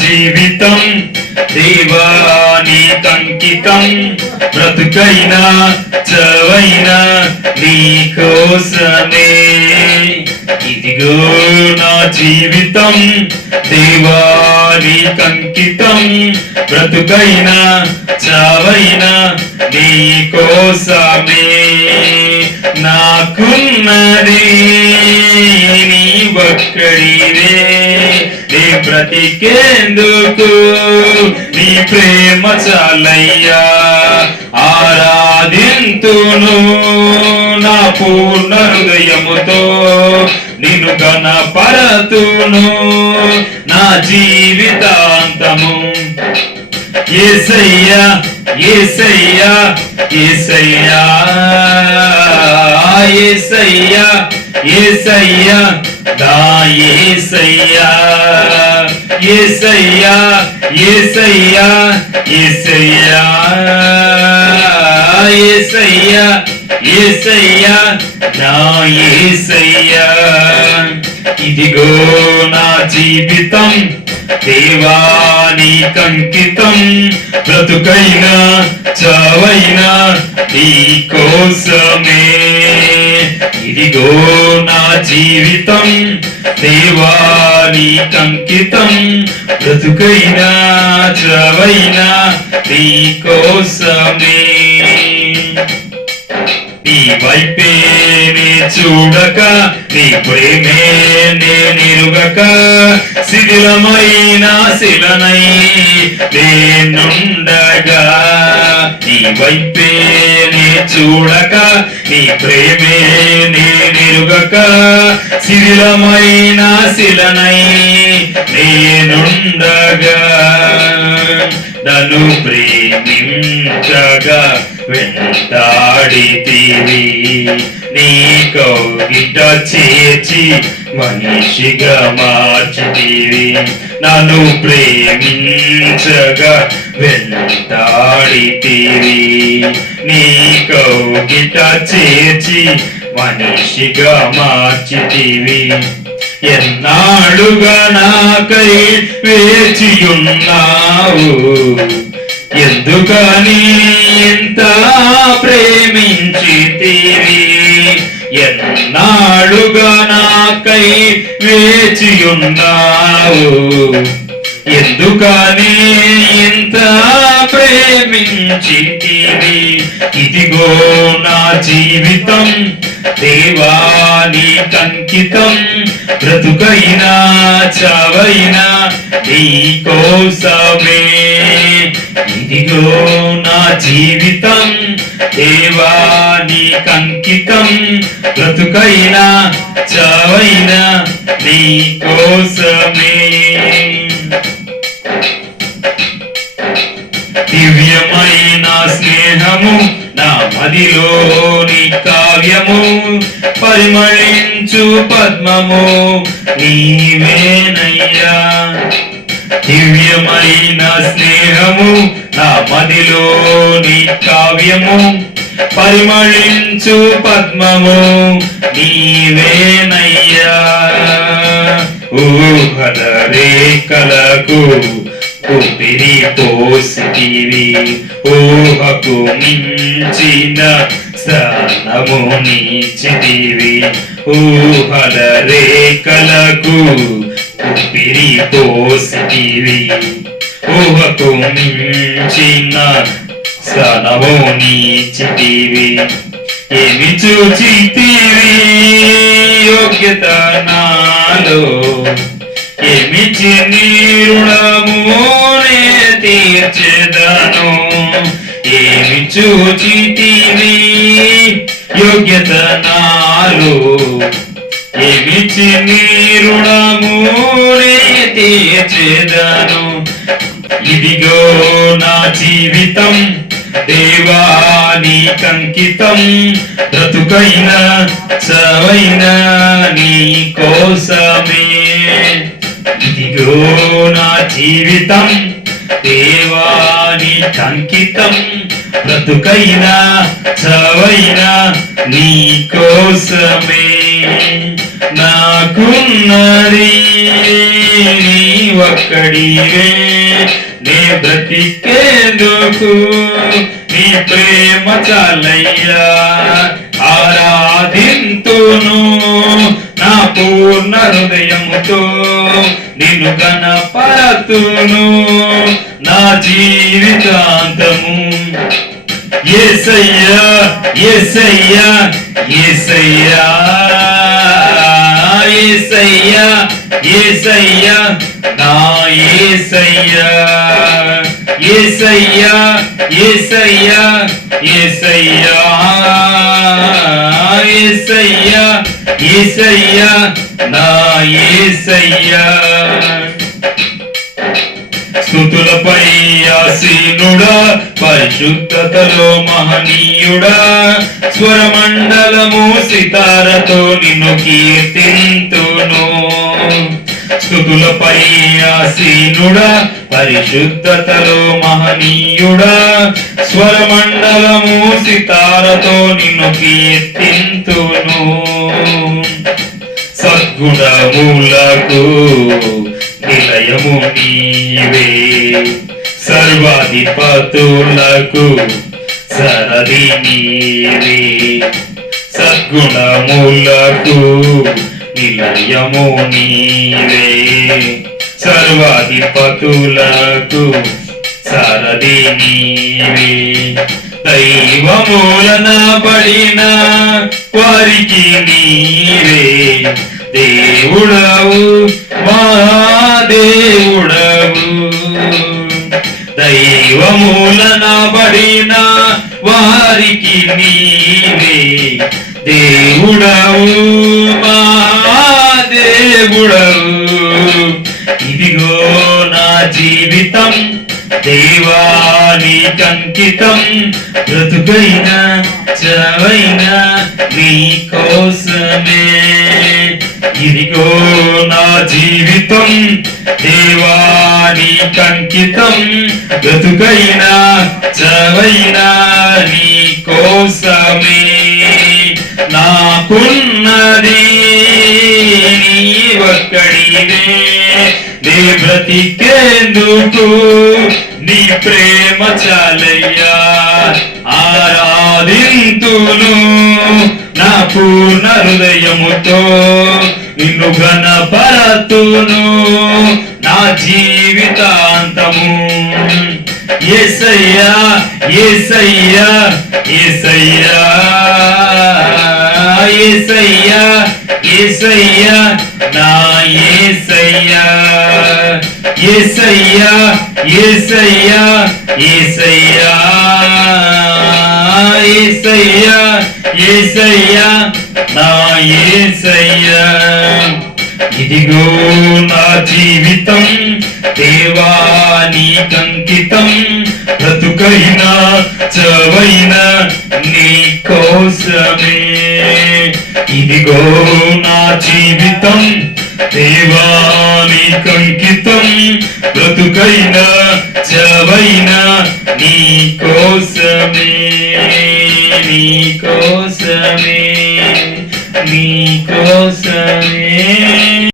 జీవితం దేవా నీకంకితం, బ్రతుకైనా చవైనా నీ కోసమే. ఇదిగో నా జీవితం దేవా నీకంకితం, బ్రతుకైనా చావైనా నీ కోసమే. నాకున్నది నీ ఒక్కడివే, నీ బ్రతికేందుకు నీ ప్రేమ చాలయ్యా. ఆరాధింతును నా పూర్ణ హృదయముతో, నిన్ను గణపరతును నా జీవితాంతము. యేసయ్యా యేసయ్యా యేసయ్యా యేసయ్యా యేసయ్యా నా యేసయ్యా. యేసయ్యా యేసయ్యా యేసయ్యా యేసయ్యా యేసయ్యా నా యేసయ్యా. ఇదిగో నా జీవితం దేవా నీకంకితం, బ్రతుకైనా చావైనా నీ కోసమే. ఇదిగో నా జీవితం దేవా నీకంకితం, బ్రతుకైనా చావైనా నీ కోసమే. నీ వైపే నే చూడక, నీ ప్రేమే నేనిరుగక, శిథిలమైన శిలనై నేనుండగా. నీ వైపే నే చూడక, నీ ప్రేమే నేనిరుగక, శిథిలమైన శిలనై నేనుండగా. నన్ను ప్రేమించగా వెంటాడితివి, నీ కౌగిట చేర్చి మనిషిగా మార్చితివి. నన్ను ప్రేమించగా వెంటాడితివి, నీ కౌగిట చేర్చి మనిషిగా మార్చితివి. ఎన్నాళ్ళుగా నాకై వేచియున్నావు, ఎందుకని ఇంత ప్రేమించితివి. ఎన్నాళ్ళుగా నాకై వేచియున్నావు, ఎందుకని ఇంత ప్రేమించితివి. ఇదిగో నా జీవితం దేవా నీకంకితం, బ్రతుకైనా చావైనా నీ కోసమే. ఇదిగో నా జీవితం దేవా నీకంకితం, బ్రతుకైనా చావైనా నీ కోసమే. దివ్యమైన స్నేహము నా మదిలోని కావ్యము, పరిమళించు పద్మము నీవేనయ్యా. దివ్యమైన స్నేహము నా మదిలోని కావ్యము, పరిమళించు పద్మము నీవేనయ్యా. ఊహల రేఖలకు ఊపిరి పోసితివి, ఊహకు మించిన స్థానము నీచితివి. ఊహల రేఖలకు ఊపిరి పోసితివి, ఊహకు మించిన స్థానము నీచితివి. ఏమి చూచితివి యోగ్యత నాలో, ఏమిచ్చి నీ రుణమునే తీర్చెదను. ఏమి చూచితివి యోగ్యత నాలో, ఏమిచ్చి నీ రుణమునే తీర్చెదను. ఇదిగో నా జీవితం దేవా నీకంకితం, బ్రతుకైనా చావైనా నీ కోసమే. ఇదిగో నా జీవితం దేవా నీకంకితం, బ్రతుకైనా చావైనా నీ కోసమే. నాకున్నది నీ ఒక్కడివే, నే బ్రతికేందుకు నీ ప్రేమ చాలయ్యా. ఆరాధింతును నా పూర్ణ హృదయముతో, నిన్ను గణపరతును నా జీవితాంతము. యేసయ్యా యేసయ్యా యేసయ్యా యేసయ్యా యేసయ్యా నా యేసయ్యా. యేసయ్యా యేసయ్యా యేసయ్యా యేసయ్యా యేసయ్యా నా యేసయ్యా. స్తుతులపై ఆసీనుడా, పరిశుద్ధతలో మహనీయుడా, స్వరమండలము సితారతో నిన్ను కీర్తింతును. స్తుతులపై ఆసీనుడా, పరిశుద్ధతలో మహనీయుడా, స్వరమండలము సితారతో నిన్ను కీర్తింతును. సద్గుణములకు నిలయము నీవే, సర్వాధిపతులకు సరది నీవే. సద్గుణములకు నిలయము నీవే, సర్వాధిపతులకు సరది నీవే. దైవమూలన బడిన వారికి నీవే దేవుడవు, మహాదేవుడవు. దైవమూలన బడిన వారికి నీవే దేవుడవు, మహాదేవుడవు. ఇదిగో నా జీవితం దేవానికంకితం, బ్రతుకైన చావైన నీ కోసమే. ఇదిగో నా జీవితం దేవానికంకితం, బ్రతుకైన చావైన నీ కోసమే. నాకున్నది నీ ఒక్కడివే, నీ బ్రతికేందుకు నీ ప్రేమ చాలయ్యా. ఆరాధింతును నా పూర్ణ హృదయముతో, నిన్ను ఘనపరతును నా జీవితాంతము. యేసయ్యా యేసయ్యా యేసయ్యా యేసయ్యా యేసయ్యా నా యేసయ్యా. యేసయ్యా యేసయ్యా యేసయ్యా యేసయ్యా యేసయ్యా నా యేసయ్యా. ఇదిగో నా జీవితం దేవానికంకితం, బ్రతుకైనా చావైనా నీ కోసమే. ఇదిగో నా జీవితం దేవానికంకితం, బ్రతుకైనా చావైనా నీ కోసమే. నీ కోసమే నీ కోసమే.